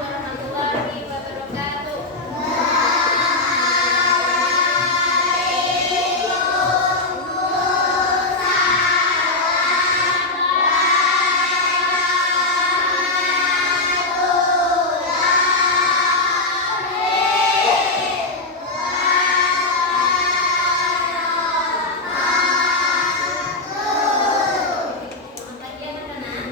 warahmatullahi wabarakatuh. Selamat pagi anak-anak.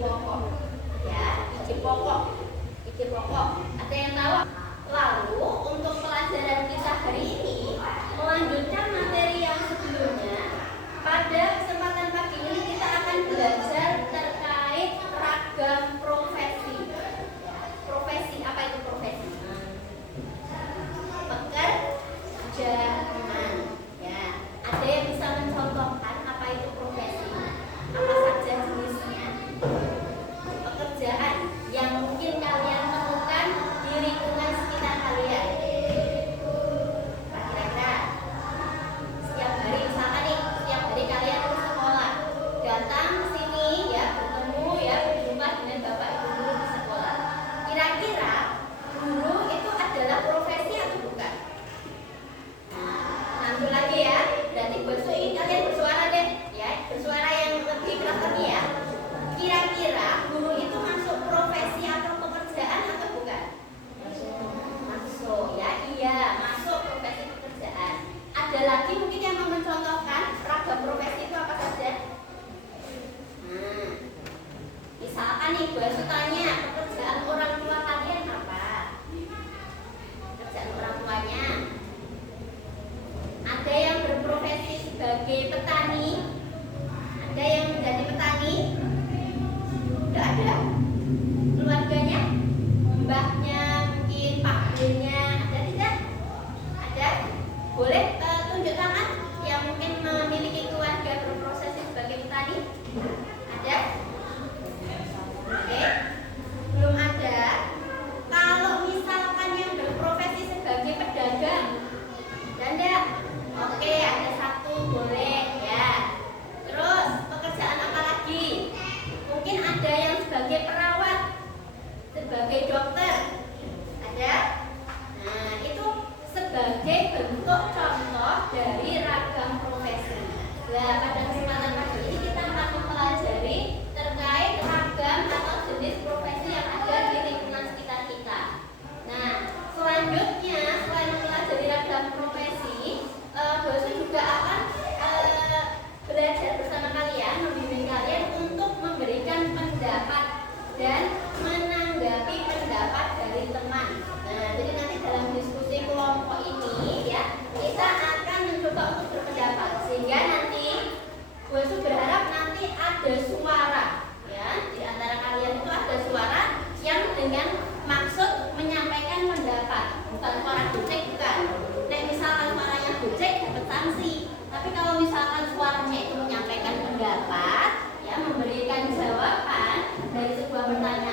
pokok. Ya, ide pokok. Ide pokok. Ada yang tahu? Lalu untuk pelajaran kita hari ini melanjutkan materi yang sebelumnya. Pada kesempatan pagi ini kita akan belajar terkait ragam profesi. Profesi, apa itu profesi? Pekerjaan. Ya, ada yang bisa mencontohkan apa itu profesi? Apa saja jenisnya? Pekerjaan yang mungkin kalian temukan di lingkungan sekitar kalian. Kira-kira setiap hari, misalkan nih, setiap hari kalian ke sekolah, datang ke sini ya, bertemu ya, berjumpa dengan bapak ibu guru di sekolah. Kira-kira guru itu adalah profesi atau bukan? Nanti lagi ya, berarti besok ini kalian bersuara deh, ya, bersuara yang lebih keras lagi ya. Kira-kira guru itu masuk profesi atau pekerjaan atau bukan? Masuk ya, iya, masuk profesi pekerjaan. Ada lagi mungkin yang mau mencontohkan ragam profesi itu apa saja? Misalkan nih, Bu Asu tanya, pekerjaan orang tua kalian apa? Pekerjaan orang tuanya. Ada yang berprofesi sebagai petani, ada yang menjadi petani. Udah ada keluarganya, mbahnya, mungkin pak B-nya, ada tidak? Ada? Boleh tunjuk tangan yang mungkin memiliki keluarga berprofesi sebagai petani? Ada? Oke, belum ada. Kalau misalkan yang berprofesi sebagai pedagang, ada? Oke, ada satu, boleh ya. Terus pekerjaan apa lagi? Mungkin ada yang sebagai perawat, sebagai dokter, ada? Nah, itu sebagai bentuk contoh dari ragam profesi. Nah, pada kesempatan pagi ini kita akan mempelajari terkait ragam atau jenis profesi yang ada di lingkungan sekitar kita. Nah, selanjutnya selain mempelajari ragam profesi, Bu Asu juga akan belajar bersama kalian, membimbing kalian untuk memberikan pendapat dan menanggapi pendapat dari teman. Nah, jadi nanti dalam diskusi kelompok ini ya, kita akan mencoba untuk berpendapat sehingga nanti Bu Asu berharap nanti ada suara ya, di antara kalian itu ada suara yang dengan maksud menyampaikan pendapat, bukan suara gocek, bukan. Nah, misalkan suaranya gocek dapat sanksi. Tapi kalau misalkan suaranya itu menyampaikan pendapat, ya, memberikan jawaban dari sebuah pertanyaan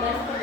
gambar seperti